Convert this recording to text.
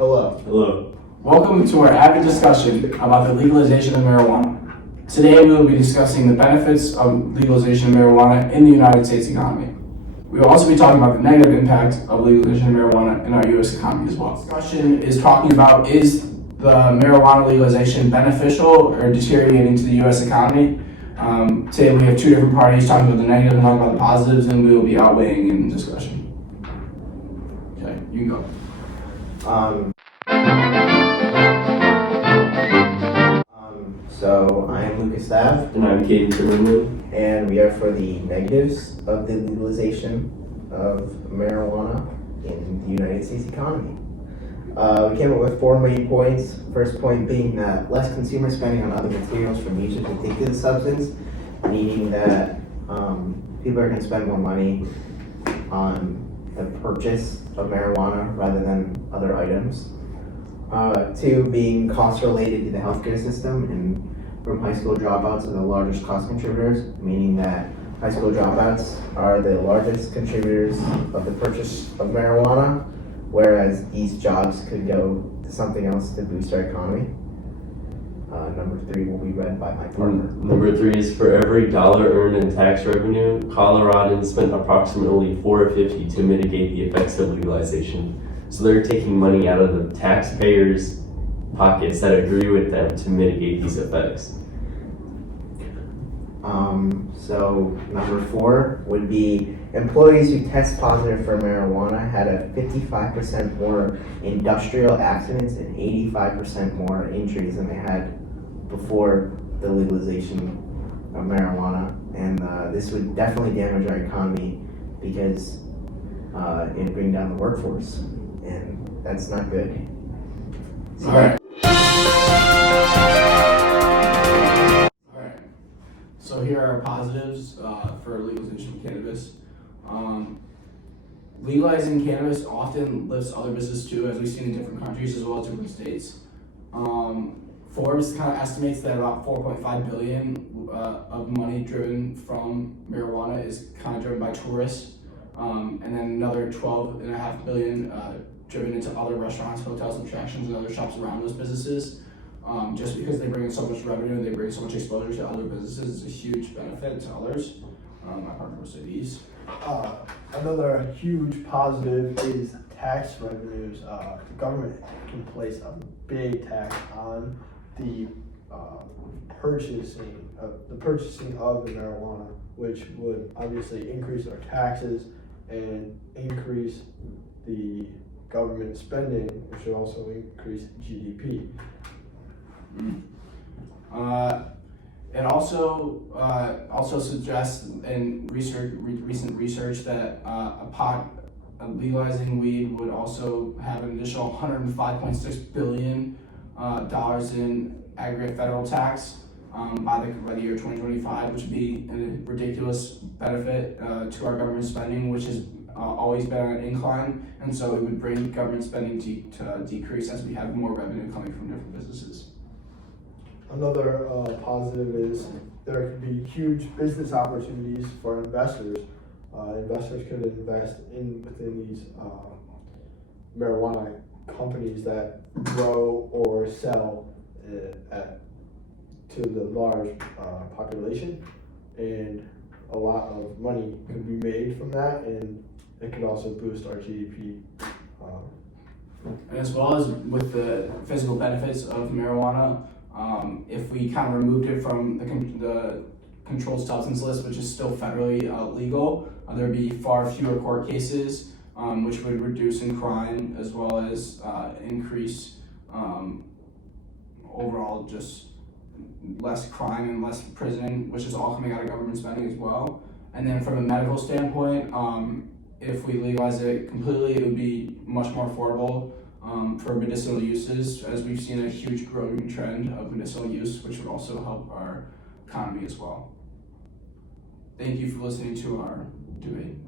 Hello. Hello. Welcome to our avid discussion about the legalization of marijuana. Today we will be discussing the benefits of legalization of marijuana in the United States economy. We will also be talking about the negative impact of legalization of marijuana in our U.S. economy as well. The discussion is talking about, is the marijuana legalization beneficial or deteriorating to the U.S. economy? Today we have two different parties talking about the negatives and talking about the positives, and we will be outweighing in discussion. Okay, you can go. So I am Lucas Stav, And I'm Caden Zimmerman. and we are for the negatives of the legalization of marijuana in the United States economy. We came up with 4 main points. First point being that less consumer spending on other materials from each particular substance, meaning that people are going to spend more money on the purchase of marijuana rather than other items. 2 being costs related to the healthcare system, and from high school dropouts are the largest cost contributors, meaning that high school dropouts are the largest contributors of the purchase of marijuana, whereas these jobs could go to something else to boost our economy. Number 3 will be read by my partner. Number 3 is for every dollar earned in tax revenue, Coloradans spent approximately $4.50 to mitigate the effects of legalization. So they're taking money out of the taxpayers' pockets that agree with them to mitigate these effects. So number 4 would be employees who test positive for marijuana had a 55% more industrial accidents and 85% more injuries than they had before the legalization of marijuana. And this would definitely damage our economy because it would bring down the workforce, and that's not good. All right. So here are positives for legalization of cannabis. Legalizing cannabis often lifts other businesses too, as we've seen in different countries as well as different states. Forbes kind of estimates that about 4.5 billion of money driven from marijuana is kind of driven by tourists, and then another 12.5 billion driven into other restaurants, hotels, attractions, and other shops around those businesses. Just because they bring in so much revenue and they bring so much exposure to other businesses, it's a huge benefit to others. My partner will say these. Another huge positive is tax revenues. The government can place a big tax on the purchasing of the marijuana, which would obviously increase our taxes and increase the government spending, which would also increase GDP. It also suggests in recent research that legalizing weed would also have an additional $105.6 billion in aggregate federal tax by the year 2025, which would be a ridiculous benefit to our government spending, which has always been on an incline, and so it would bring government spending to decrease as we have more revenue coming from different businesses. Another positive is there could be huge business opportunities for investors. Investors could invest within these marijuana companies that grow or sell to the large population, and a lot of money could be made from that, and it could also boost our GDP. And as well as with the physical benefits of marijuana, if we kind of removed it from the controlled substance list, which is still federally legal, there would be far fewer court cases, which would reduce in crime as well as increase overall just less crime and less prison, which is all coming out of government spending as well. And then from a medical standpoint, if we legalize it completely, it would be much more affordable for medicinal uses, as we've seen a huge growing trend of medicinal use, which would also help our economy as well. Thank you for listening to our debate.